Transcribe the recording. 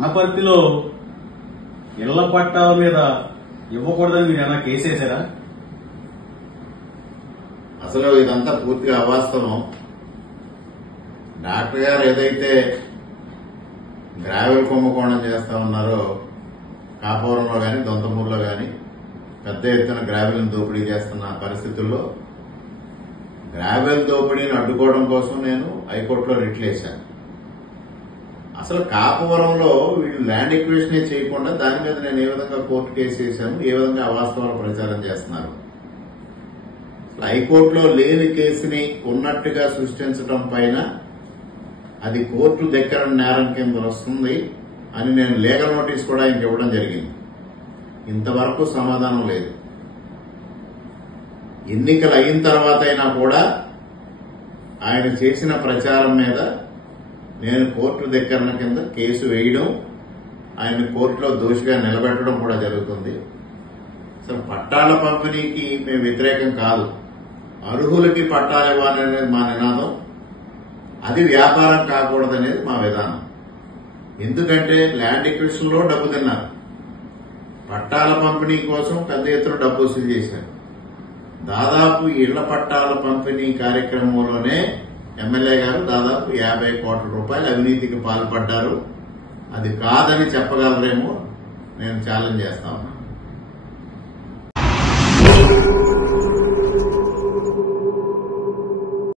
అనపర్తిలో ఇళ్ల పట్టాల మీద ఇవ్వకూడదని మీరు ఏమైనా కేసేశారా? అసలు ఇదంతా పూర్తిగా అవాస్తవం. డాక్టర్ గారు ఏదైతే గ్రావెల్ కుంభకోణం చేస్తా ఉన్నారో కాపురంలో గాని దొంతమూరులో గాని పెద్ద ఎత్తున గ్రావెల్ దోపిడీ చేస్తున్న పరిస్థితుల్లో గ్రావెల్ దోపిడీని అడ్డుకోవడం కోసం నేను హైకోర్టులో రిట్లు వేశాను. అసలు కాపువరంలో వీళ్ళు ల్యాండ్ ఎక్విజిషన్ చేయకుండా దాని మీద నేను ఏ విధంగా కోర్టు కేసు వేశాను, ఏ విధంగా అవాస్తవాలు ప్రచారం చేస్తున్నారు. హైకోర్టులో లేని కేసుని ఉన్నట్టుగా సృష్టించడం పైన అది కోర్టు దగ్గర నేరం కింద వస్తుంది అని నేను లీగల్ నోటీస్ కూడా ఆయనకి ఇవ్వడం జరిగింది. ఇంతవరకు సమాధానం లేదు. ఎన్నికలు అయిన తర్వాత అయినా కూడా ఆయన చేసిన ప్రచారం మీద నేను కోర్టు దగ్గర కింద కేసు వేయడం, ఆయన కోర్టులో దోషిగా నిలబెట్టడం కూడా జరుగుతుంది. అసలు పట్టాల పంపిణీకి మేము వ్యతిరేకం కాదు. అర్హులకి పట్టాలు ఇవ్వాలనేది మా నినాదం. అది వ్యాపారం కాకూడదనేది మా విధానం. ఎందుకంటే ల్యాండ్ ఎక్విజిషన్ లో డబ్బు తిన్నారు, పట్టాల పంపిణీ కోసం పెద్ద ఎత్తున డబ్బు వసూలు చేశారు. దాదాపు ఇళ్ల పట్టాల పంపిణీ కార్యక్రమంలోనే ఎమ్మెల్యే గారు దాదాపు 50 కోట్ల రూపాయలు అవినీతికి పాల్పడ్డారు. అది కాదని చెప్పగలరేమో నేను ఛాలెంజ్ చేస్తా ఉన్నాను.